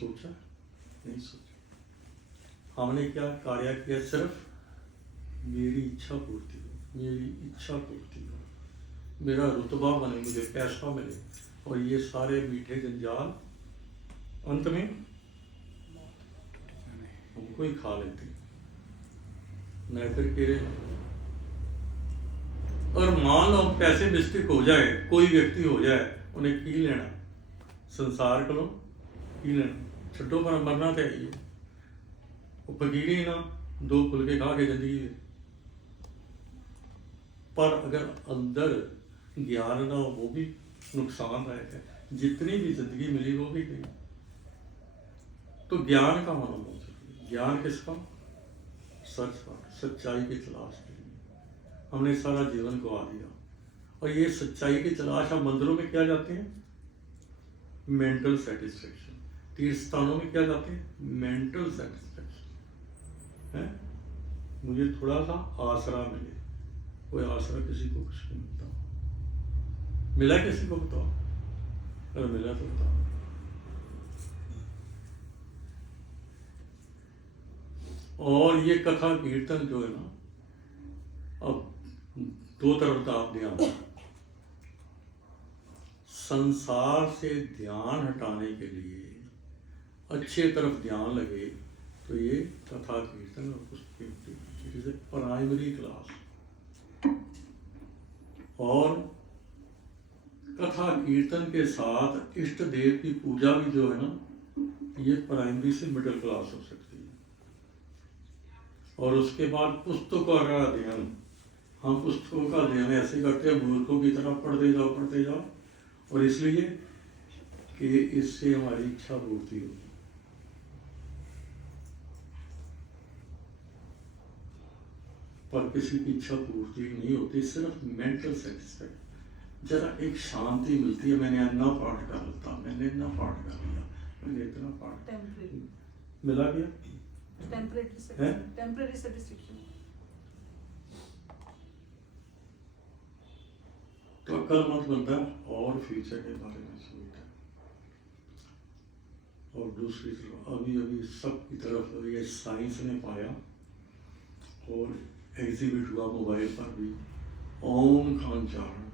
सोचा? नहीं सोचा। हमने क्या कार्य किया? सिर्फ मेरी इच्छा पूर्ति हो, मेरी इच्छा पूर्ति हो, मेरा रुतबा बने, मुझे पैसा मिले, और ये सारे मीठे जंजाल अंत में हमको ही खा लेते। मैं फिर कह रहे, और मान लो पैसे मिस्टेक हो जाए, कोई व्यक्ति हो जाए, उन्हें की लेना संसार को, की लेना छड्डो, पर मरना तो है। वो फकीरी ना दो फुलके खा के जिंदगी है, पर अगर अंदर ज्ञान ना हो वो भी नुकसानदायक है। जितनी भी जिंदगी मिली वो भी गई। तो ज्ञान का होना बहुत जरूरी। ज्ञान किसका? सच का, सच्चाई की तलाश के लिए हमने सारा जीवन गवा दिया। और ये सच्चाई की तलाश, हम मंदिरों में क्या जाते हैं? Mental satisfaction. तीर्थ स्थानों में क्या जाते हैं? मेंटल सेटिस्फेक्शन है। मुझे थोड़ा सा आसरा मिले। कोई आसरा किसी को कुछ नहीं मिलता। मिला किसी को बताओ? अगर मिला तो बताओ। और ये कथा कीर्तन जो है ना, अब दो तरफ का आप ध्यान, संसार से ध्यान हटाने के लिए अच्छे तरफ ध्यान लगे तो ये कथा कीर्तन और पुस्तकें प्राइमरी क्लास। और कथा कीर्तन के साथ इष्ट देव की पूजा भी जो है ना, ये प्राइमरी से मिडिल क्लास हो सकती है। और उसके बाद पुस्तकों का अध्ययन, हम पुस्तकों का अध्ययन ऐसे करते हैं मूर्खों की तरह पढ़ते जाओ, और इसलिए कि इससे हमारी इच्छा पूर्ति होगी। पर किसी की इच्छा पूर्ति नहीं होती, सिर्फ मेंटल सेटिस्फैक्शन, जरा एक शांति मिलती है। मैंने इतना पाठ कर लेता, मैंने इतना पाठ कर लिया, मैंने इतना पाठ मिला गया, टेम्परेरी सेटिस्फैक्शन। तो अक्लमंद बनता है और फ्यूचर के बारे में सोचता है। और दूसरी तरफ अभी सबकी तरफ ये साइंस ने पाया, और एग्जिबिट हुआ मोबाइल पर भी, ओम का उच्चारण।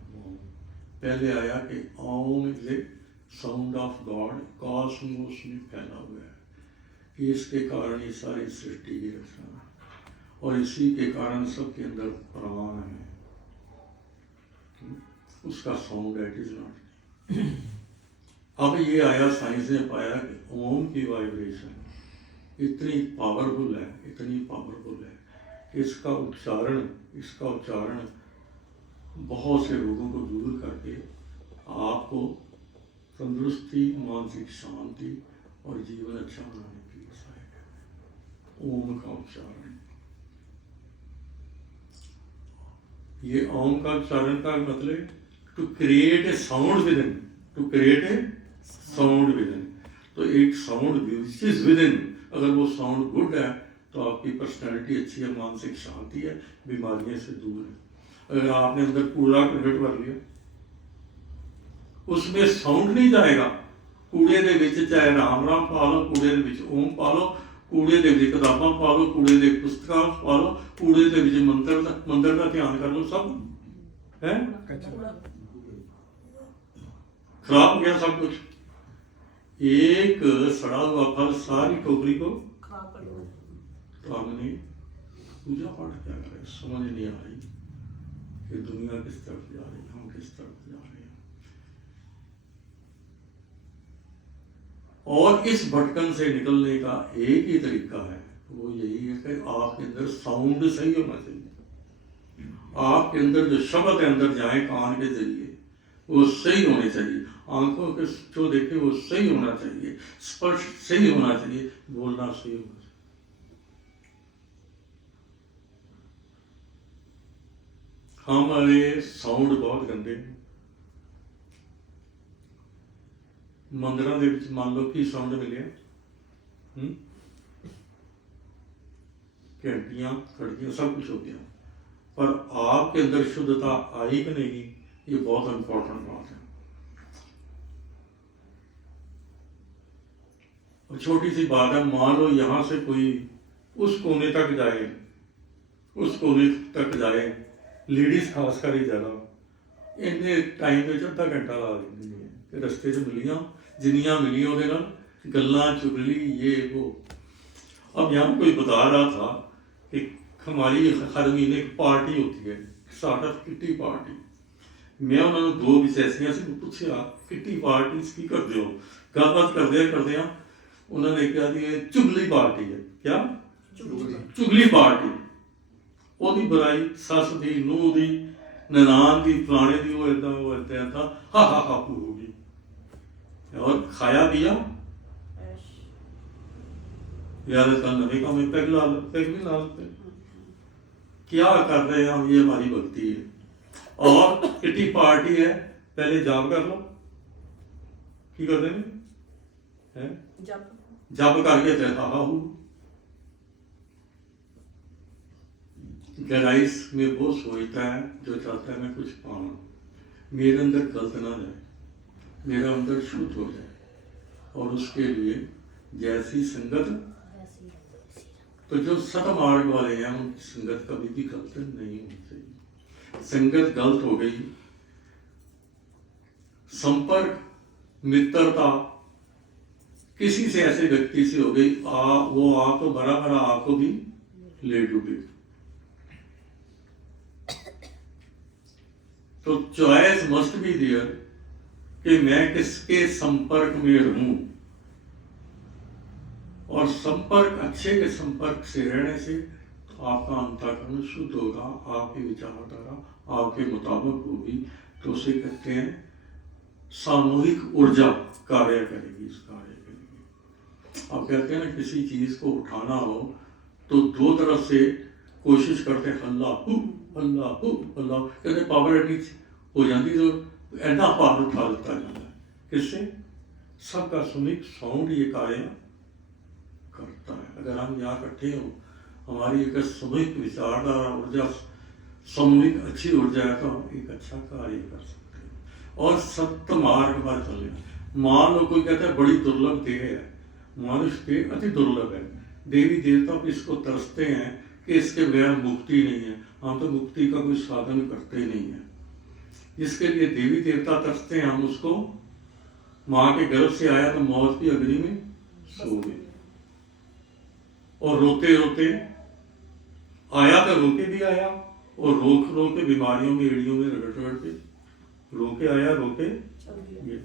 पहले आया कि Om is a sound of God, cosmos में फैला हुआ है, कि इसके कारण ये सारी सृष्टि की रचना है, और इसी के कारण सबके अंदर प्राण है। उसका साउंड इट इज नॉट। अब ये आया, साइंस ने पाया कि ओम की वाइब्रेशन इतनी पावरफुल है, इतनी पावरफुल है, इसका उच्चारण बहुत से रोगों को दूर करके आपको तंदुरुस्ती, मानसिक शांति और जीवन अच्छा बनाने के लिए सहायक है। ओम का उच्चारण, ये ओम का उच्चारण का मतलब to create a sound within, to create a sound within. तो एक sound which is within, अगर वो साउंड गुड है तो आपकी पर्सनैलिटी अच्छी है, मानसिक शांति है, बीमारियों से दूर है। अगर आपने अंदर कूड़ा करकट भर लिया, उसमें साउंड नहीं जाएगा। कूड़े दे विच चाहे राम राम पा लो, कूड़े दे विच ओम पा लो, कूड़े दे विच किताबां पा लो, कूड़े दे पुस्तकां पा लो, कूड़े दे विच मंदिर का ध्यान कर लो, सब है खराब हो गया सब कुछ। एक सड़ा हुआ फल सारी टोकरी को खराब कर दो। तो हमने पूजा पाठ क्या करें, समझ नहीं आ रही कि दुनिया किस तरफ जा रही है, हम किस तरफ जा रहे हैं। और इस भटकन से निकलने का एक ही तरीका है, वो यही है कि आपके अंदर साउंड सही होना चाहिए। आपके अंदर जो शब्द अंदर जाए कान के जरिए वो सही होने चाहिए, आंखों के जो देखे वो सही होना चाहिए, स्पर्श सही होना चाहिए, बोलना सही होना चाहिए। हमारे साउंड बहुत गंदे हैं। मंदिरों के विच मान लो कि साउंड मिले, घंटियां खड़कियां सब कुछ हो गया, पर आपके अंदर शुद्धता आई कि नहीं, ये बहुत इंपॉर्टेंट बात है। और छोटी सी बात है, मान लो यहाँ से कोई उस कोने तक जाए, उस कोने तक जाए, लेडीज खास कर ही ज़्यादा, इन्ने टाइम में अद्धा घंटा ला देंदी है रस्ते च मिलियां, जिन्नियां मिलियां ਉਹਦੇ ਨਾਲ गल्लां चुगली ये वो। अब यहाँ कोई बता रहा था कि हमारी हर महीने एक पार्टी होती है, स्टार्टअप किट्टी पार्टी। मैं उन्होंने दो विशेषियां से पूछा किट्टी पार्टी की करते हो, गलबात करदे उन्होंने कहा कि ये चुगली पार्टी है। क्या चुगली पार्टी, ਉਹਦੀ बुराई सस दी नूह दी ननान दी फलाने दी वो इदा हा होगी। और खाया पिया यार कल नवे काम में पैग भी ला लेते। क्या कर रहे हैं हम, ये हमारी भक्ति है। और किटी पार्टी है, पहले जाप कर लो, की करते हैं जप करके जैसा हूँ। गहराइस में वो सोचता है जो चाहता है मैं कुछ पाऊँ, मेरे अंदर गलत ना जाए, मेरा अंदर शुद्ध हो जाए, और उसके लिए जैसी संगत। तो जो सतमार्ग वाले हैं उनकी संगत कभी भी गलत नहीं होनी चाहिए। संगत गलत हो गई, संपर्क मित्रता किसी से ऐसे व्यक्ति से हो गई, वो आपको बराबर आपको भी ले डूबे। तो चॉइस मस्ट बी देयर कि मैं किसके संपर्क में रहूं, और संपर्क अच्छे के संपर्क से रहने से आपका अंतःकरण शुद्ध होगा, आपकी विचारधारा आपके मुताबिक होगी। तो उसे कहते हैं सामूहिक ऊर्जा कार्य करेगी, इस कार्य के लिए। आप कहते हैं ना किसी चीज को उठाना हो तो दो तरफ से कोशिश करते हैं, अल्लाह कहते पावर एडनी हो जाती तो ऐसा भार उठा देता जाता है। किससे? सबका सुनिक साउंड ये कार्य करता है। अगर हम यहाँ इकट्ठे हो, हमारी एक सामूहिक विचारधारा ऊर्जा सामूहिक अच्छी ऊर्जा है, तो हम एक अच्छा कार्य कर सकते हैं और सत्य मार्ग पर चले। मान लो कोई कहता है बड़ी दुर्लभ देह है, मनुष्य देह अति दुर्लभ है, देवी देवता इसको तरसते हैं कि इसके बगैर मुक्ति नहीं है। हम तो मुक्ति का कोई साधन करते नहीं है, जिसके लिए देवी देवता तरसते हैं, हम उसको माँ के गर्भ से आया तो मौत की अग्नि में सो गए, और रोते रोते आया तो रोके भी आया, और रोक रोके बीमारियों में एड़ियों में रगड़ के रोके आया, रोके गया,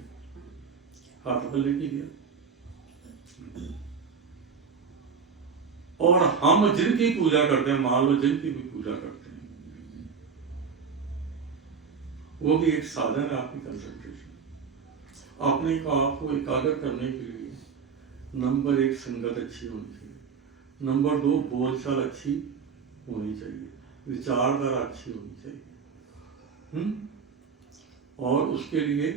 हाथ पल्ले की गया। और हम जिनकी पूजा करते हैं, मान लो जिनकी भी पूजा करते हैं, वो भी एक साधन है आपकी कंसंट्रेशन। अपने को आपको एकाग्र करने के लिए नंबर एक संगत अच्छी होनी चाहिए, नंबर दो बोलचाल अच्छी होनी चाहिए, विचारधारा अच्छी होनी चाहिए। और उसके लिए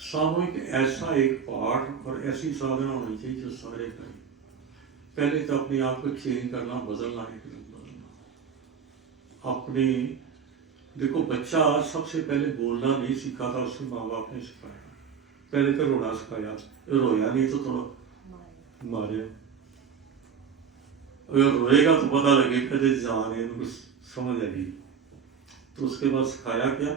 सामूहिक ऐसा एक पाठ और ऐसी साधना होनी चाहिए जो सारे करें। पहले तो अपने आप को चेंज करना, बदलना है, बदलना अपने। देखो बच्चा सबसे पहले बोलना नहीं सीखा था, उसके माँ बाप ने सिखाया। पहले तो रोना सिखाया, रोया नहीं तो मारे। अगर रोएगा तो पता लगेगा कि जान है, कुछ समझ आएगी। तो उसके बाद सिखाया क्या?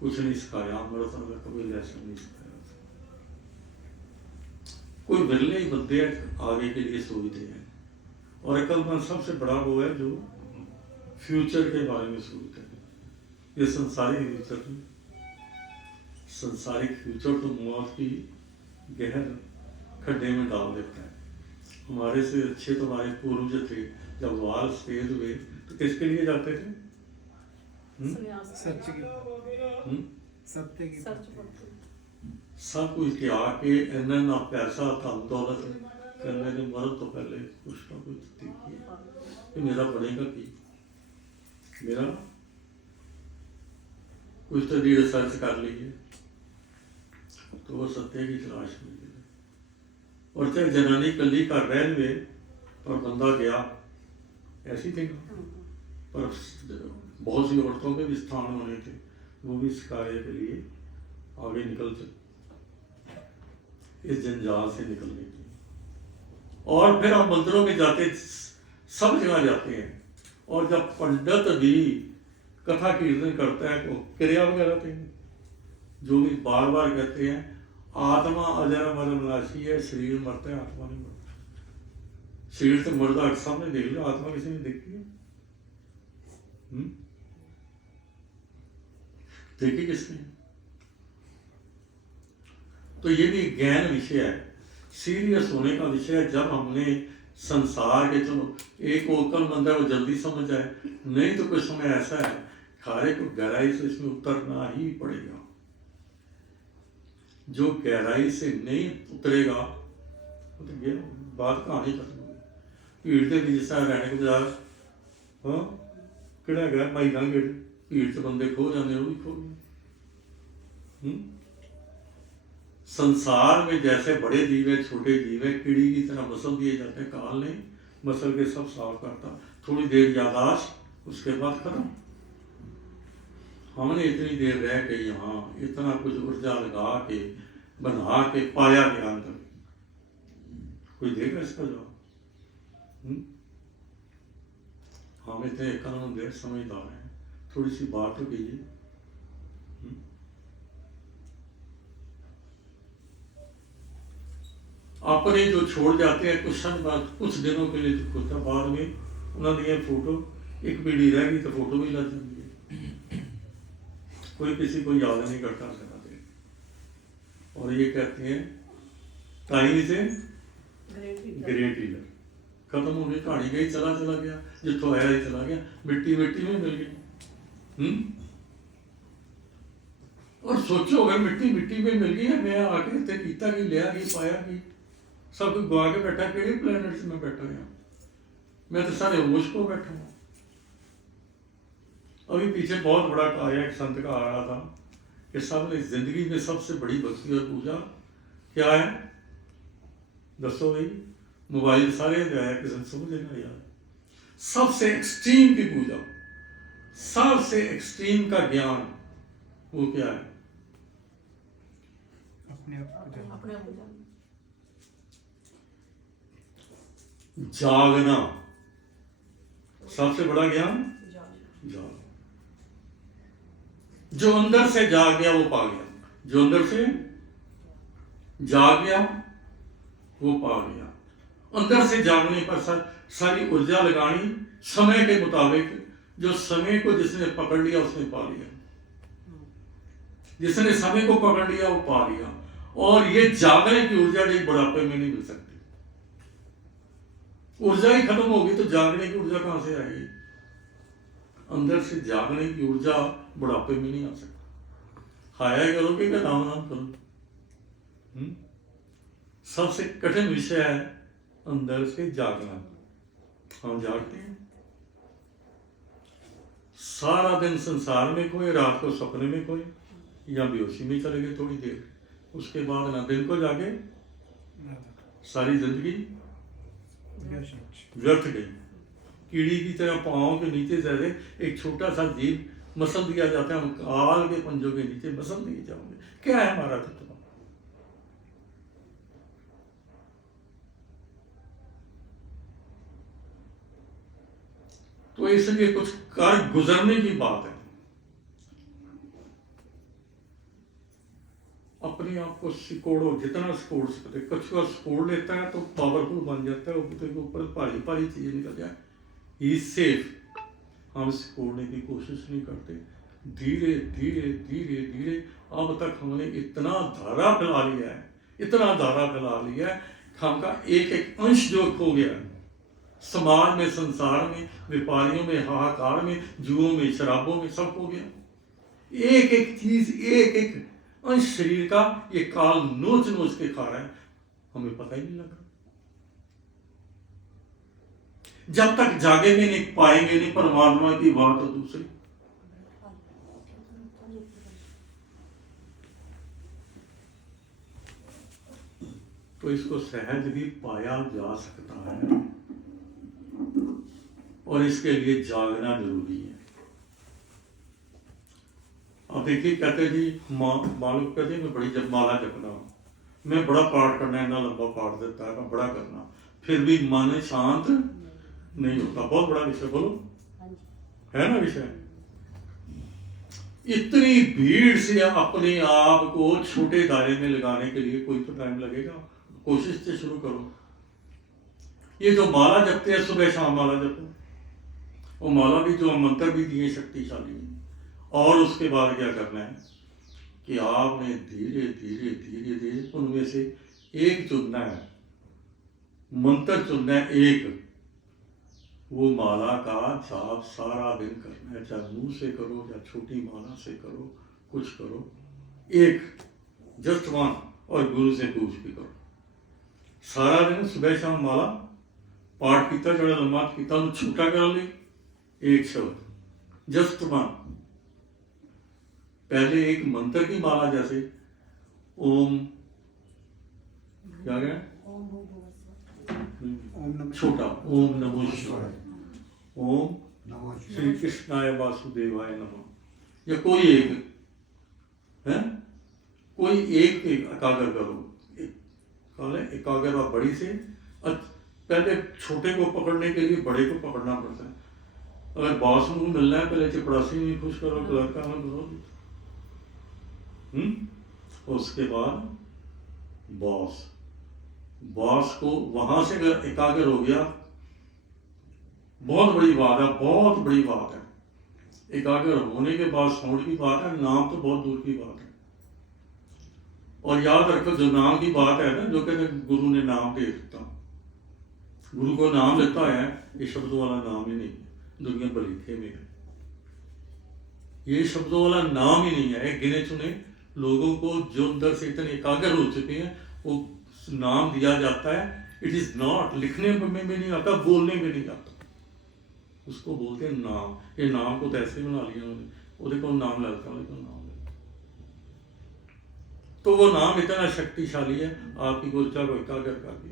कुछ नहीं सिखाया, हमारा कोई लेसन नहीं सिखाया। कोई बिरले ही बंदे आगे के लिए सोचते हैं, और अक्लमंद सबसे बड़ा वो है जो फ्यूचर के बारे में सोचते हैं। ये संसारिक फ्यूचर, संसारिक फ्यूचर तो मौत की गहर खड्डे में डाल देता है। हमारे से अच्छे तो हमारे पूर्वज थे, जब वार सफेद हुए तो किसके लिए जाते थे? सत्य की सब कुछ त्याग के, ना पैसा धन दौलत करने के मरद तो पहले कुछ ना कुछ देखिए कि मेरा बनेगा कि मेरा कुछ तो रिसर्च कर लीजिए, तो वो सत्य की तलाश में गए। और चाहे जनानी कली का रह हुए पर बंदा गया, ऐसी थी। पर बहुत सी औरतों के भी स्थान होने थे, वो भी इस कार्य के लिए आगे निकल सकते। इस जंजाल से निकलने के लिए। और फिर हम मंदिरों में जाते, सब जगह जाते हैं, और जब पंडित भी कथा कीर्तन करता है तो क्रिया वगैरह थे जो भी बार बार कहते हैं, आत्मा अजर अमर विनाशी है, शरीर मरता है, आत्मा नहीं मरता। शरीर तो मुर्दा सामने देख लो, आत्मा किसी ने देखी है? देखी किसने? तो ये भी ज्ञान विषय है, सीरियस होने का विषय है। जब हमने संसार के, चलो एक ओकल बंदा वो जल्दी समझ जाए, नहीं तो कुछ समय ऐसा है खारे को गहराई से इसमें उतरना ही पड़ेगा। जो गहराई से नहीं उतरेगा वो तो गया, बात कहानी खत्म होगी। भीड़ के भी जिस रहने के बाजार, हाँ किड़ा गया माई ना गेड़, भीड़ से बंदे खो जाते, वो भी खो गए। संसार में जैसे बड़े जीव है, छोटे जीव है, कीड़ी की तरह मसल दिए जाते हैं, काल ने मसल के सब साफ करता, थोड़ी देर यादाश्त, उसके बाद खत्म। हमने इतनी देर रह के यहाँ इतना कुछ ऊर्जा लगा के बना के पाया ज्ञान कर, कोई देगा इसका जवाब? हम इतने कानून देर समझदार हैं, थोड़ी सी बात तो कीजिए। अपने जो छोड़ जाते हैं कुछ समय बाद, कुछ दिनों के लिए दुख होता, बाद में उन्होंने फोटो एक पीढ़ी रह गई तो फोटो भी लग जाती है, कोई किसी को याद नहीं करता सका दे। और ये कहते हैं time is a great healer. खत्म हो गई कहानी, गई, चला चला गया, जितों आया ही चला गया, मिट्टी मिट्टी में मिल गई। और सोचो अगर मिट्टी मिट्टी में मिल गई है, मैं आके इतने कीता की लिया की पाया की, सब कुछ गवा के बैठा, केड़े प्लैनेट से मैं बैठा हूँ? मैं तो सारे होश को बैठा हूँ। अभी पीछे बहुत बड़ा कार्य एक संत का आ रहा था कि सबने जिंदगी में सबसे बड़ी भक्ति और पूजा क्या है, दसो भाई। मोबाइल सारे आया, किसी ने समझ लेना यार। सबसे एक्सट्रीम की पूजा, सबसे एक्सट्रीम का ज्ञान वो क्या है? अपने जागना। सबसे बड़ा ज्ञान जाग। जो अंदर से जाग गया वो पा गया, जो अंदर से जाग गया वो पा गया। अंदर से जागने पर सारी ऊर्जा लगानी समय के मुताबिक, जो समय को जिसने पकड़ लिया उसने पा लिया, जिसने समय को पकड़ लिया वो पा लिया। और ये जागने की ऊर्जा नहीं बुढ़ापे में नहीं मिल सकती। ऊर्जा ही खत्म होगी तो जागने की ऊर्जा कहां से आएगी? अंदर से जागने की ऊर्जा बुढ़ापे में नहीं आ सकती। खाया करोगे क्या नाम नाम करो? सबसे कठिन विषय है अंदर से जागना। हम जागते हैं, सारा दिन संसार में खोए, रात को सपने में खोए, या बेहोशी में चले गए थोड़ी देर, उसके बाद ना दिन को जागे, सारी जिंदगी व्यर्थ गई। कीड़ी की तरह पाँव के नीचे जैसे एक छोटा सा जीव मसल दिया जाता है, हम काल के पंजों के नीचे मसल दिए जाओगे। क्या है हमारा तत्व? तो इसलिए कुछ कर गुजरने की बात है। अपने आप को सिकोड़ो, जितना सिकोड़ सकते। कछुआ सिकोड़ लेता है तो पावरफुल बन जाता है, उसके ऊपर भारी भारी चीजें निकल जाए, ही सेफ। हम सिकोड़ने की कोशिश नहीं करते। धीरे धीरे धीरे धीरे अब तक हमने इतना धारा फैला लिया है, इतना धारा फैला लिया है, हमका एक एक अंश जो खो गया समाज में, संसार में, व्यापारियों में, हाहाकार में, जुओं में, शराबों में, सब हो गया। एक एक चीज, एक एक अंश शरीर का ये काल नोच नोच के खा रहा है, हमें पता ही नहीं लग रहा। जब तक जागेंगे नहीं, पाएंगे नहीं परमात्मा की बात तो दूसरी। तो इसको सहज भी पाया जा सकता है, और इसके लिए जागना जरूरी है। अब देखिए, कहते जी माँ लोग कहते मैं बड़ी जब माला जपना, मैं बड़ा पाठ करना है, इतना लंबा पाठ देता है, मैं बड़ा करना, फिर भी मन शांत नहीं होता। बहुत बड़ा विषय, बोलो, है ना विषय। इतनी भीड़ से अपने आप को छोटे दायरे में लगाने के लिए कोई तो टाइम लगेगा। कोशिश से शुरू करो। ये जो माला जपते हैं, सुबह शाम माला जपो, वो माला भी जो मंत्र भी दिए शक्तिशाली। और उसके बाद क्या करना है कि आपने धीरे धीरे धीरे धीरे उनमें से एक चुनना है, मंत्र चुनना है एक। वो माला का जाप सारा दिन करना है, चाहे मुंह से करो या छोटी माला से करो, कुछ करो, एक, जस्ट वन। और गुरु से पूछ भी करो। सारा दिन सुबह शाम माला पाठ किया, जड़ा लम्बा किया, छोटा कर ली, एक शब्द, जस्ट वन। पहले एक मंत्र की माला, जैसे ओम, क्या गया, छोटा ओम नमो शिवाय, ओम श्री कृष्णाय वासुदेवाय नमः, या कोई एक है, कोई एक एकाग्र करो। एकाग्र और बड़ी से, पहले छोटे को पकड़ने के लिए बड़े को पकड़ना पड़ता है। अगर बॉस को मिलना है, पहले चपड़ासी में खुश करो, क्लर्क का में करो, उसके बाद बॉस को वहां से अगर एकाग्र हो गया, बहुत बड़ी बात है, बहुत बड़ी बात है। एकाग्र होने के बाद साउंड की बात है, नाम तो बहुत दूर की बात है। और याद रखो, जो नाम की बात है ना, जो कहते गुरु ने नाम दे देता, गुरु को नाम लेता है, ये शब्दों वाला नाम ही नहीं है, दुनिया बलीखे में है। ये शब्दों वाला नाम ही नहीं है। गिने चुने लोगों को जो अंदर से इतने एकाग्र हो चुके हैं, वो नाम दिया जाता है। इट इज नॉट, लिखने में भी नहीं आता, बोलने में नहीं आता, उसको बोलते हैं नाम। ये नाम को तो ऐसे बना लिया उन्होंने, वो देखो नाम लगता है, नाम लगता। तो वो नाम इतना शक्तिशाली है, आपकी ऊर्जा को एकाग्र करके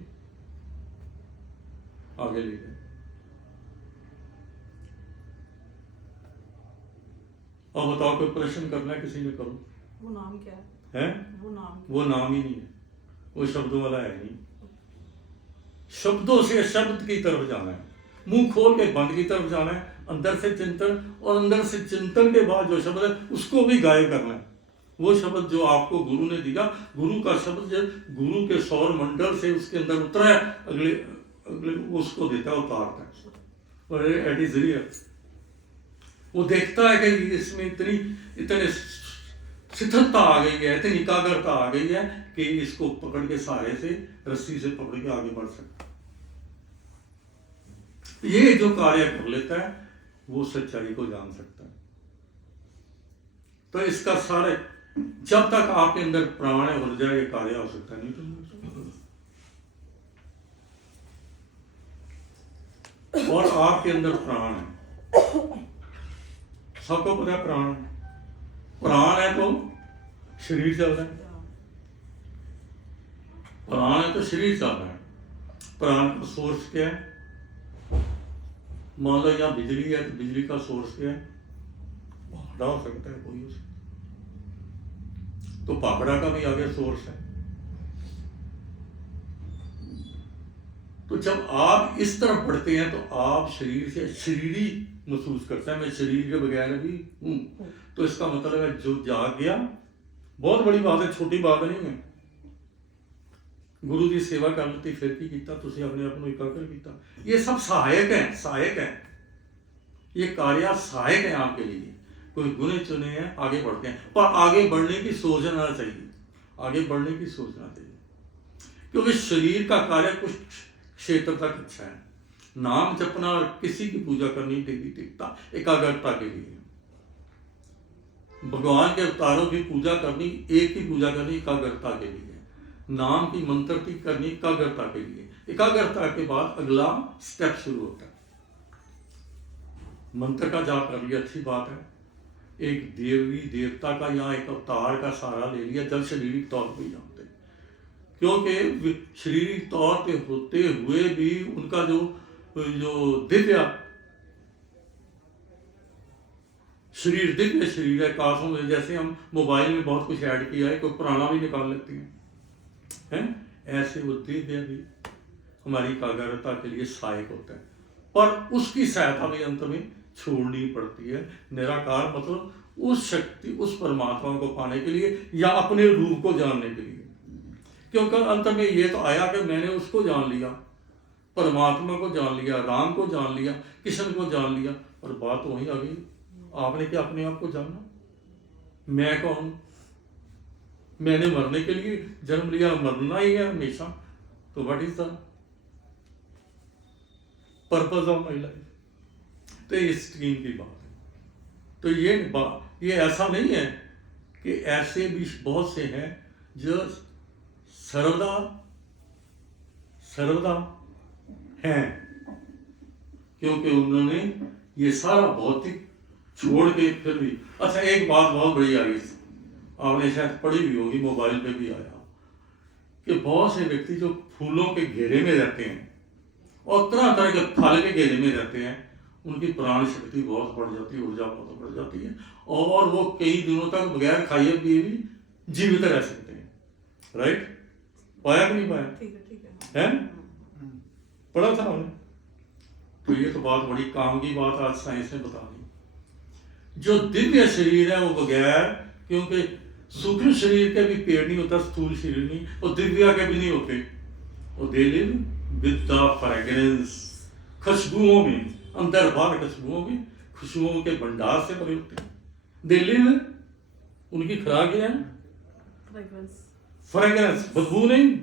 आगे ले जाए। अब बताओ, कोई प्रश्न करना है किसी ने, करो। वो नाम क्या है? वो नाम ही नहीं है, वो शब्दों वाला है नहीं। शब्दों से शब्द की तरफ जाना है, मुंह खोल के बंद की तरफ जाना है, अंदर से चिंतन, और अंदर से चिंतन के बाद जो शब्द है उसको भी गायब करना है। वो शब्द जो आपको गुरु ने दिया, गुरु का शब्द जब गुरु के सौर मंडल से उसके अंदर उतरा है, अगले अगले उसको देता है, उतारता है, और इट इज रियल। वो देखता है कि इसमें इतने शिथिलता आ गई है, इतनी एकाग्रता आ गई है कि इसको पकड़ के सहारे से, रस्सी से पकड़ के आगे बढ़ सकता। ये जो कार्य कर लेता है, वो सच्चाई को जान सकता है। तो इसका सारे, जब तक आपके अंदर प्राण है, ऊर्जा, ये कार्य हो सकता नहीं। तो और आपके अंदर प्राण है, सबको पता है प्राण है। प्राण है तो शरीर चल रहा है, प्राण है तो शरीर चल रहा है। प्राण का सोर्स क्या है? मान लो यहाँ बिजली है, तो बिजली का सोर्स क्या है? भाड़ा हो सकता है, कोई हो सकता है, तो पापड़ा का भी आगे सोर्स है। तो जब आप इस तरफ बढ़ते हैं, तो आप शरीर से शरीरी महसूस करते हैं, मैं शरीर के बगैर भी हूं। तो इसका मतलब है जो जाग गया, बहुत बड़ी बात है, छोटी बात नहीं है। गुरु की सेवा कर ली, फिर की किया, तुसी अपने आप को एकाग्र किया। ये सब सहायक है, सहायक है, ये कार्य सहायक है आपके लिए। कोई गुने चुने हैं, आगे बढ़ते हैं, पर आगे बढ़ने की सोचना चाहिए, आगे बढ़ने की सोचना चाहिए। क्योंकि शरीर का कार्य कुछ क्षेत्र तक अच्छा है, नाम जपना और किसी की पूजा करनी टिकता एकाग्रता के लिए। भगवान के अवतारों की पूजा करनी, एक की पूजा करनी एकाग्रता के लिए, नाम की मंत्र की करनी एकाग्रता के लिए। एकाग्रता के बाद अगला स्टेप शुरू होता है। मंत्र का जाप कर लिया, अच्छी बात है। एक देवी देवता का या एक अवतार का सहारा ले लिया, जब शारीरिक तौर पर जानते, क्योंकि शारीरिक तौर पे होते हुए भी उनका जो दिव्य शरीर, दिव्य शरीर है। काशों में जैसे हम मोबाइल में बहुत कुछ ऐड किया है, कोई पुराना भी निकाल लेते हैं, हैं, ऐसे वो दिव्य भी हमारी एकाग्रता के लिए सहायक होता है, पर उसकी सहायता भी अंत में छोड़नी पड़ती है। निराकार मतलब उस शक्ति, उस परमात्मा को पाने के लिए या अपने रूप को जानने के लिए, क्योंकि अंत में ये तो आया कि मैंने उसको जान लिया, परमात्मा को जान लिया, राम को जान लिया, कृष्ण को जान लिया, और बात वहीं आ गई, आपने क्या अपने आप को जाना? मैं कौन हूं? मैंने मरने के लिए जन्म लिया, मरना ही है हमेशा, तो what is the purpose of my life? तो इस स्ट्रीम की बात है। तो ये ऐसा नहीं है कि ऐसे भी बहुत से हैं जो सर्वदा सर्वदा हैं, क्योंकि उन्होंने ये सारा भौतिक छोड़ के फिर भी। अच्छा, एक बात बहुत बड़ी आई, आपने शायद पढ़ी भी होगी, मोबाइल पे भी आया, कि बहुत से व्यक्ति जो फूलों के घेरे में रहते हैं और तरह तरह के फल के घेरे में रहते हैं, उनकी प्राण शक्ति बहुत बढ़ जाती है, ऊर्जा बहुत बढ़ जाती है, और वो कई दिनों तक बगैर खाए पिए भी जीवित रह सकते हैं। राइट? पाया कि नहीं पाया? ठीक है। है? पढ़ा था हमने। तो ये तो बात बड़ी काम की बात आज साइंस ने बता दी। जो दिव्य शरीर है वो बगैर, क्योंकि सूक्ष्म शरीर के भी पेड़ नहीं होता, स्थूल शरीर नहीं, और दिव्या के भी नहीं होते, और they live with the fragrance, खुशबुओं में, अंदर बाहर खुशबुओं में, खुशबुओं के भंडार से भरे होते हैं। दे लिव, उनकी खुराक है फ्रेग्रेंस, बदबू नहीं,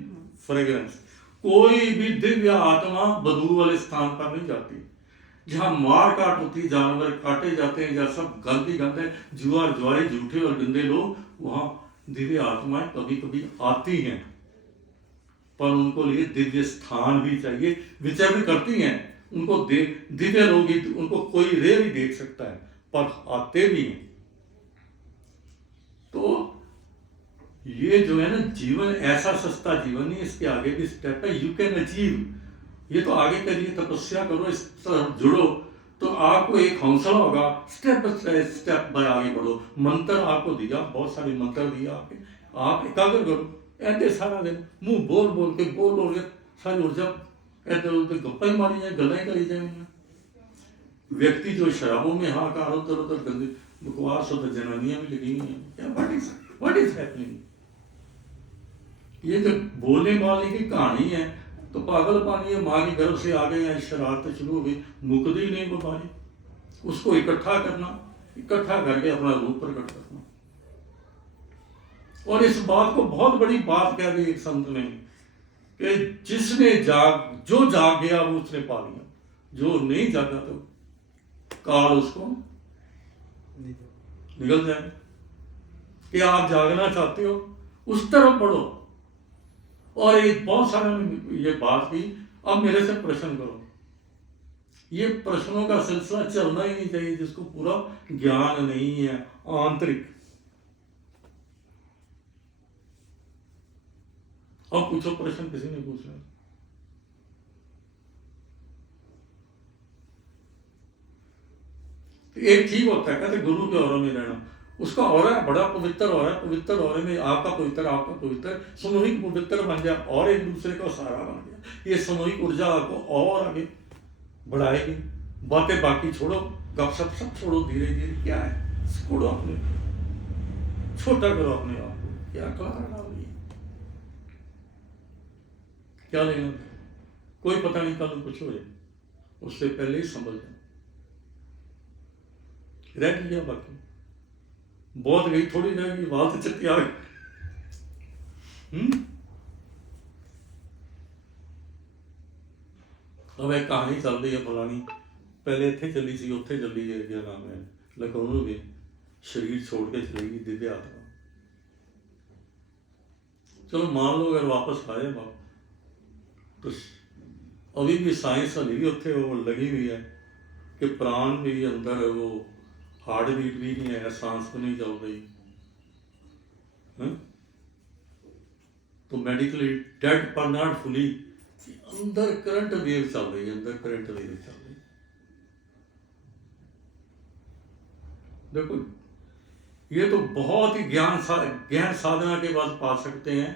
फ्रेग्रेंस। कोई भी दिव्य आत्मा बदबू वाले स्थान पर नहीं जाती। जहां मार काट होती, जानवर काटे जाते हैं, जहां सब गंद ही गंद है, जुआर जुआरी झूठे और गंदे लोग, वहां दिव्य आत्माएं कभी कभी आती हैं, पर उनको लिए दिव्य स्थान भी चाहिए। विचरण करती हैं, उनको दिव्य लोग ही, उनको कोई रेर ही देख सकता है, पर आते भी हैं। तो ये जो है ना, जीवन ऐसा सस्ता जीवन नहीं, इसके आगे भी स्टेप है। यू कैन अचीव, ये तो आगे करिए, तपस्या करो, इस तरफ जुड़ो, तो आपको एक हौसला होगा, स्टेप बाय स्टेप बाय आगे बढ़ो। मंत्र आपको दिया, बहुत सारे मंत्र दिया आपके, आप एकाग्र करो, ऐसे सारा दिन मुंह बोल बोल के सारी ऊर्जा ऐसे उधर गप्पा ही मारी जाए, गल्ला ही करी जाए। व्यक्ति जो शराबों में हाहाकार होता उधर गंदी बकवास होता, जनानियां भी लगी हुई हैं, क्या व्हाट इज हैपनिंग? ये जो बोलने वाले की कहानी है, तो पागल पानी है, माँ के गर्भ से आ गए हैं, शरारतें शुरू हो गई, मुकदी नहीं बीमारी, उसको इकट्ठा करना, इकट्ठा करके अपना रूप प्रकट करना। और इस बात को बहुत बड़ी बात कह दी एक संत ने, कि जिसने जो जाग गया वो उसने पा लिया, जो नहीं जागा तो काल उसको निकल जाए। कि आप जागना चाहते हो, उस तरफ बढ़ो। और एक बहुत सारे ये बात की, अब मेरे से प्रश्न करो। ये प्रश्नों का सिलसिला चलना ही नहीं चाहिए जिसको पूरा ज्ञान नहीं है आंतरिक। अब पूछो प्रश्न, किसी ने पूछना? एक ठीक होता है, कहते गुरु के औरे में रहना, उसका औरा बड़ा पवित्र औरा, पवित्र औरे में आपका पवित्र सामूहिक पवित्र बन गया, और एक दूसरे का सहारा बन गया। ये सामूहिक ऊर्जा आपको और आगे बढ़ाएगी। बातें बाकी छोड़ो, गपशप सब छोड़ो, धीरे धीरे क्या है, छोड़ो, अपने छोटा करो अपने आप को, क्या कला डाली, क्या लेना, कोई पता नहीं कल कुछ हो जाए, उससे पहले ही संभल जाए। रह गया बाकी बहुत गई, थोड़ी रह गई, बात चक्की आ गई। अब एक कहानी चल रही है फलानी, पहले इतने चली सी, उत्थे चली है, क्या नाम है, लखनऊ में शरीर छोड़ के चलेगी दिव्य आत्मा। चलो मान लो अगर वापस आए बाप, तो अभी भी साइंस अभी भी उत्थे वो लगी हुई है कि प्राण भी अंदर, वो हार्ट बीट भी नहीं है, सांस भी नहीं चल रही, तो मेडिकली डेड पर नॉट फुली, अंदर करंट वेव चल रही है, अंदर करंट वेव चल रही है। देखो ये तो बहुत ही गहन साधना के बाद पा सकते हैं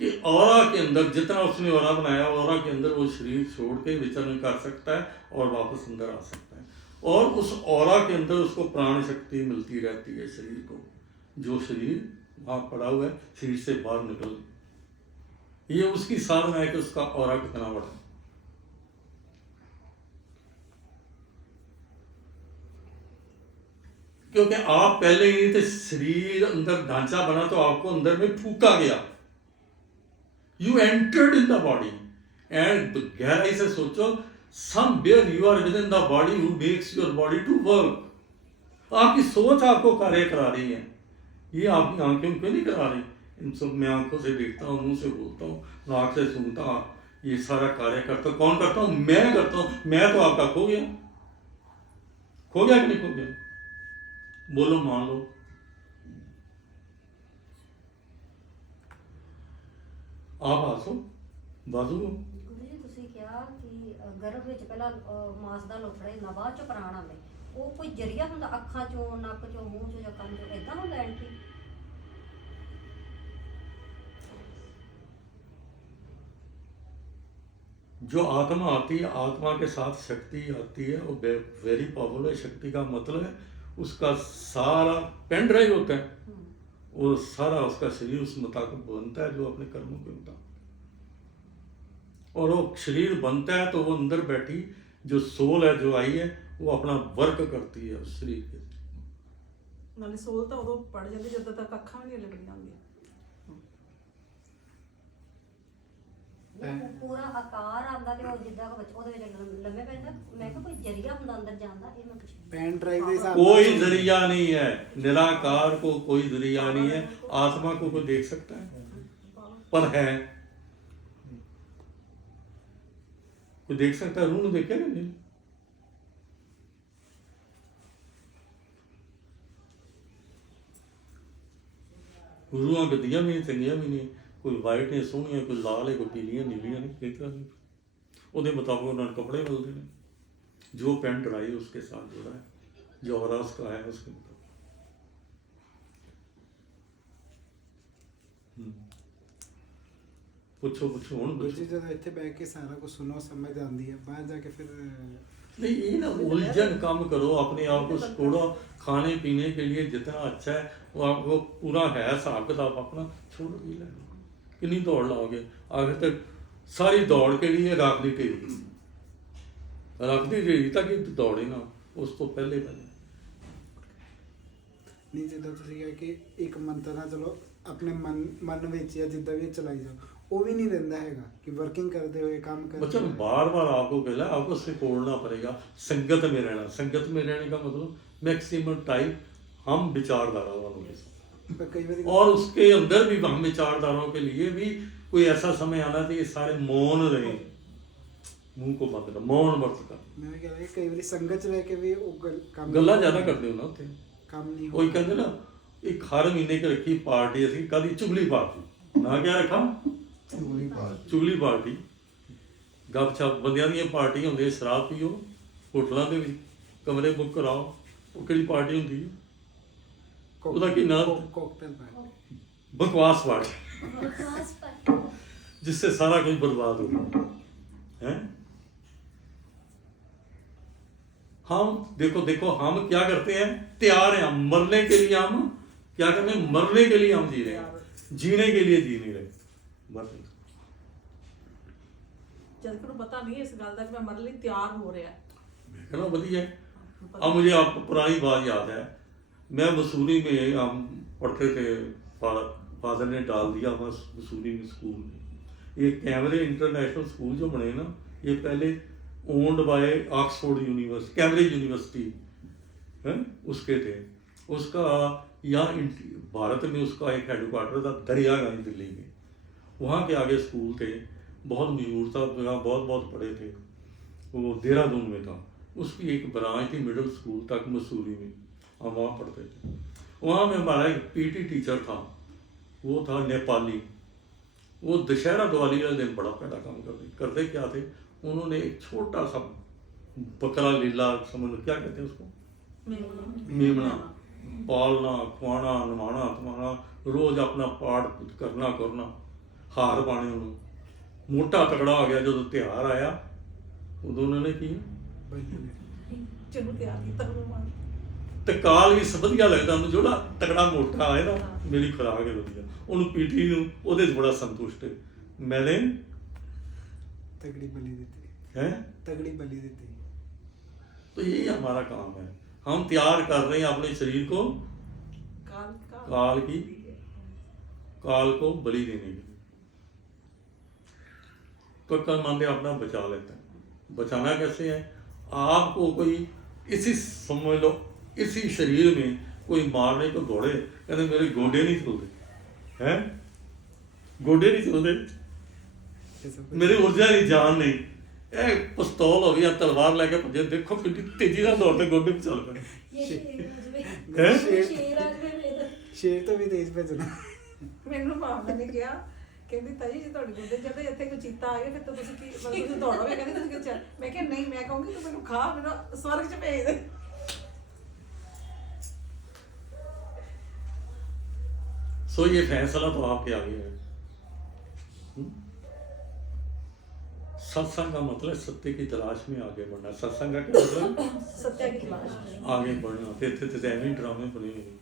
कि ऑरा के अंदर जितना उसने ऑरा बनाया, ऑरा के अंदर वो शरीर छोड़ के विचरण कर सकता है और वापस अंदर आ सकता है, और उस ऑरा के अंदर उसको प्राण शक्ति मिलती रहती है शरीर को। जो शरीर वहाँ पड़ा हुआ है शरीर से बाहर निकल, ये उसकी साधना है कि उसका ऑरा कितना बढ़ा। क्योंकि आप पहले ही थे, शरीर अंदर ढांचा बना तो आपको अंदर में फूका गया, you entered in the body. And गहराई से सोचो, somewhere you are within the body who makes your body to work. आपकी सोच आपको कार्य करा रही है, ये आपकी आंखें क्यों नहीं करा रही? इन सब मैं आंखों से देखता हूँ, मुंह से बोलता हूँ, नाक से सुनता हूँ, ये सारा कार्य करता हूँ। कौन करता हूँ? मैं करता हूँ। मैं तो आपका खो गया, खो गया कि नहीं खो गया? बोलो, मान लो। आप आसो बाजू ਗੁਰੂ ਜੀ ਤੁਸੀਂ ਕਿਹਾ ਕਿ ਗਰਭ ਵਿੱਚ ਪਹਿਲਾਂ ਮਾਸ ਦਾ ਲੋਥੜਾ ਹੁੰਦਾ, ਬਾਅਦ ਚੋਂ ਪ੍ਰਾਣ ਆਉਂਦੇ, ਉਹ ਕੋਈ ਜਰੀਆ ਹੁੰਦਾ ਅੱਖਾਂ ਚੋਂ, ਨੱਕ ਚੋਂ, ਮੂੰਹ ਚੋਂ ਜਾਂ ਕੰਨ ਚੋਂ, ਏਦਾਂ ਹੁੰਦਾ ਐਂਟਰੀ? जो आत्मा आती है, आत्मा के साथ शक्ति आती है, वो वेरी पावरफुल है। शक्ति का मतलब है उसका सारा पेन ड्राइव होता है, वो सारा उसका शरीर उस मुताबिक बनता है जो अपने कर्मों के मुताबिक, और वो शरीर बनता है तो वो अंदर बैठी जो सोल है, जो आई है, वो अपना वर्क करती है उस शरीर के। ਨਾਲੇ ਸੋਲ ਤਾਂ ਉਦੋਂ ਪੜ ਜਾਂਦੀ ਜਦੋਂ ਤੱਕ ਅੱਖਾਂ ਵੀ ਨਹੀਂ ਲੱਗਣੀਆਂ ਹੁੰਦੀਆਂ। ਉਹ ਪੂਰਾ ਆਕਾਰ ਆਉਂਦਾ ਤੇ ਉਹ ਜਿੱਦਾਂ ਉਹਦੇ ਵਿੱਚ ਲੰਮੇ ਪੈਂਦਾ। ਮੈਂ ਕਿਹਾ ਕੋਈ ਜਰੀਆ ਹੁੰਦਾ ਅੰਦਰ ਜਾਣ ਦਾ, ਇਹ ਮੈਂ ਪੁੱਛਿਆ। पेन ड्राइव के हिसाब कोई जरिया नहीं है, निराकार को कोई जरिया नहीं है। आत्मा को कोई देख सकता है? पर है, कोई देख सकता है? रूह देखे कि नहीं? रूहां गद्दियां भी चंगियां भी नहीं, कोई वाइट है सोहनियां, कोई लाल है, कोई पीलियां नीलियां नहीं, एक तरह की ਉਹਦੇ ਮੁਤਾबिक उन्होंने कपड़े मिलते हैं। जो पेन ड्राई उसके साथ जुड़ा है, जो और उसका है उसके मुताबिक। ਪੁੱਛੋ ਪੁੱਛੋ ਹੁਣ गुरु ਪੁੱਛੋ। जी ਜਦੋਂ ਇੱਥੇ ਬੈਠ ਕੇ ਸਾਰਾ ਕੁਝ ਸੁਣੋ ਸਮਝ ਆਉਂਦੀ ਹੈ, ਬਾਹਰ ਜਾ ਕੇ ਫਿਰ नहीं, ये ना उलझन कम करो, अपने आप को छोड़ो। खाने पीने के लिए जितना अच्छा है वो आपको पूरा है, हिसाब किताब अपना छोड़ भी लेना। कितनी दौड़ लाओगे आखिर तक? सारी दौड़ के लिए रख दी ढेरी, रख दी ढेरी ताकि दौड़े ना, उस तो पहले ਨਹੀਂ ਜਿੱਦਾਂ ਤੁਸੀਂ ਕਿਹਾ ਕਿ ਇੱਕ ਮੰਤਰ ਨਾਲ ਚਲੋ ਆਪਣੇ ਮਨ ਵਿੱਚ ਜਾਂ ਜਿੱਦਾਂ ਵੀ ਚਲਾਈ ਜਾਓ, ਉਹ ਵੀ नहीं रहता हैगा कि वर्किंग करते हुए काम करते बच्चों हुए। बार बार आपको कहला, आपको सिकोड़ना पड़ेगा। संगत में रहना, संगत में रहने का मतलब मैक्सिमम टाइम हम विचारधारा वालों के साथ, पर कई बार और उसके अंदर भी हम विचारधाराओं के लिए भी कोई ऐसा समय आना चाहिए सारे मौन रहे, मुंह को बंद कर, मौन वर्त कर। मैं भी कह रहा कई बार संगत ਚ ਰਹਿ ਕੇ ਵੀ ਉਹ ਕੰਮ ਗੱਲਾਂ ਜ਼ਿਆਦਾ ਕਰਦੇ ਹੋ ਨਾ ਉੱਥੇ। ਕੰਮ नहीं ਕੋਈ ਕਹਿੰਦੇ ਨਾ ਇੱਕ ਹਰ ਮਹੀਨੇ ਕਿ ਰੱਖੀ ਪਾਰਟੀ, ਅਸੀਂ ਕਦੀ ਚੁਗਲੀ ਪਾਰਟੀ ਨਾ ਕਿਆ ਰੱਖਾਂ, ਚੁਗਲੀ ਪਾਰਟੀ। ਗੱਪਸ਼ਪ ਬੰਦਿਆਂ ਦੀਆਂ ਪਾਰਟੀਆਂ ਹੁੰਦੀਆਂ, ਸ਼ਰਾਬ ਪੀਓ ਹੋਟਲਾਂ ਦੇ ਵਿੱਚ, ਕਮਰੇ ਬੁੱਕ ਕਰਾਓ, ਉਹ ਕਿਹੜੀ ਪਾਰਟੀ ਹੁੰਦੀ ਹੈ? ਉਹਦਾ ਕੀ ਨਾਮ? ਕੋਕਟੇਲ ਪਾर्टी। बकवास पार्टी, जिससे सारा कुछ बर्बाद हो गया है। हम देखो हम क्या करते हैं, तैयार हैं हम मरने के लिए। हम क्या कर रहे हैं? मरने के लिए हम जी रहे हैं, जीने के लिए जी नहीं रहे। मरने ਜਦ ਕਿ ਉਹਨੂੰ ਪਤਾ ਨਹੀਂ ਇਸ ਗੱਲ ਦਾ ਕਿ ਮੈਂ ਮਰਨ ਲਈ ਤਿਆਰ ਹੋ ਰਿਹਾ। मैं कहना बढ़िया है। अब मुझे आपको पुरानी बात याद है, मैं मसूरी में, हम पढ़ते थे, फादर ने डाल दिया बस मसूरी में स्कूल में। ये कैमरे इंटरनेशनल स्कूल जो बने ना, ये पहले owned by Oxford university, Cambridge university है, उसके थे। उसका यहाँ भारत में उसका एक हेडक्वार्टर था दरियागंज दिल्ली में, वहाँ के आगे स्कूल थे, बहुत मशहूर था, जहाँ बहुत बहुत पढ़े थे। वो देहरादून में था, उसकी एक ब्रांच थी मिडिल स्कूल तक मसूरी में, हम वहाँ पढ़ते थे। वहाँ में हमारा एक पीटी टीचर था, वो था नेपाली। वो दशहरा दिवाली वाले दिन बड़ा पैदा काम करते क्या थे, उन्होंने एक छोटा सा बकरा लीला, समझ लो क्या कहते हैं उसको, मेमना, पालना, खुआना, नवाना धवाना, रोज अपना पाठ करना, ਹਾਰ ਪਾਣੇ ਉਹਨੂੰ, ਮੋਟਾ ਤਕੜਾ ਹੋ ਗਿਆ। ਜਦੋਂ ਤਿਉਹਾਰ ਆਇਆ ਉਦੋਂ ਉਹਨਾਂ ਨੇ ਕੀ ਚਲੋ ਤਿਆਰ ਕੀਤਾ ਉਹਨੂੰ ਮਾਰ। ਤੇ ਕਾਲ ਵੀ ਵਧੀਆ ਲੱਗਦਾ ਉਹਨੂੰ, ਜਿਹੜਾ ਤਕੜਾ ਮੋਟਾ ਆਏ ਨਾ, ਮੇਰੀ ਖੁਰਾਕ ਹੈ ਵਧੀਆ, ਉਹਨੂੰ ਪੀਟੀ ਨੂੰ ਉਹਦੇ 'ਚ ਬੜਾ ਸੰਤੁਸ਼ਟ ਹੈ। मैंने तगड़ी बलि देती है, तगड़ी बलि देती। तो यही हमारा काम है, हम तैयार कर रहे हैं अपने शरीर को काल को बलि देने के लिए। तो कर्मांधे अपना बचा लेता है। बचाना कैसे है? आपको कोई इसी समझ लो इसी शरीर में कोई मारने को दौड़े, कहते मेरे गोडे नहीं चलते हैं, गोडे नहीं चलते, मेरी ऊर्जा नहीं, जान नहीं, ਇਹ ਪਿਸਤੌਲ ਹੋ ਗਿਆ, ਤਲਵਾਰ ਲੈ ਕੇ ਭੱਜੇ, ਦੇਖੋ ਕਿੰਨੀ ਤੇਜ਼ੀ ਨਾਲ ਦੌੜਦੇ, ਗੋਡੇ ਵੀ ਚੱਲ ਪਏ। शेर तो भी तेज भजना। ਮੈਨੂੰ ਭਾਵਨਾ ਨੇ ਕਿਹਾ, ਕਹਿੰਦੀ ਤਾਈ ਜੀ ਤੁਹਾਡੇ ਗੋਡੇ ਜਦੋਂ ਇੱਥੇ ਕੋਈ ਚੀਤਾ ਆ ਗਿਆ ਫਿਰ ਤਾਂ ਤੁਸੀਂ ਕੀ ਮਤਲਬ ਤੁਸੀਂ ਦੌੜੋਗੇ, ਕਹਿੰਦੀ ਤੁਸੀਂ ਕਿੱਥੇ? ਮੈਂ ਕਿਹਾ ਨਹੀਂ, ਮੈਂ ਕਹੂੰਗੀ ਤੂੰ ਮੈਨੂੰ ਖਾ, ਮੈਨੂੰ ਸਵਰਗ 'ਚ ਭੇਜ ਦੇ। सो ये फैसला तो आपके आगे है। सत्संग का मतलब सत्य की तलाश में आगे बढ़ना। सत्संग का क्या मतलब? सत्य की तलाश में आगे बढ़ना। फिर थे तो ऐਵੇਂ ड्रामे बने हुए।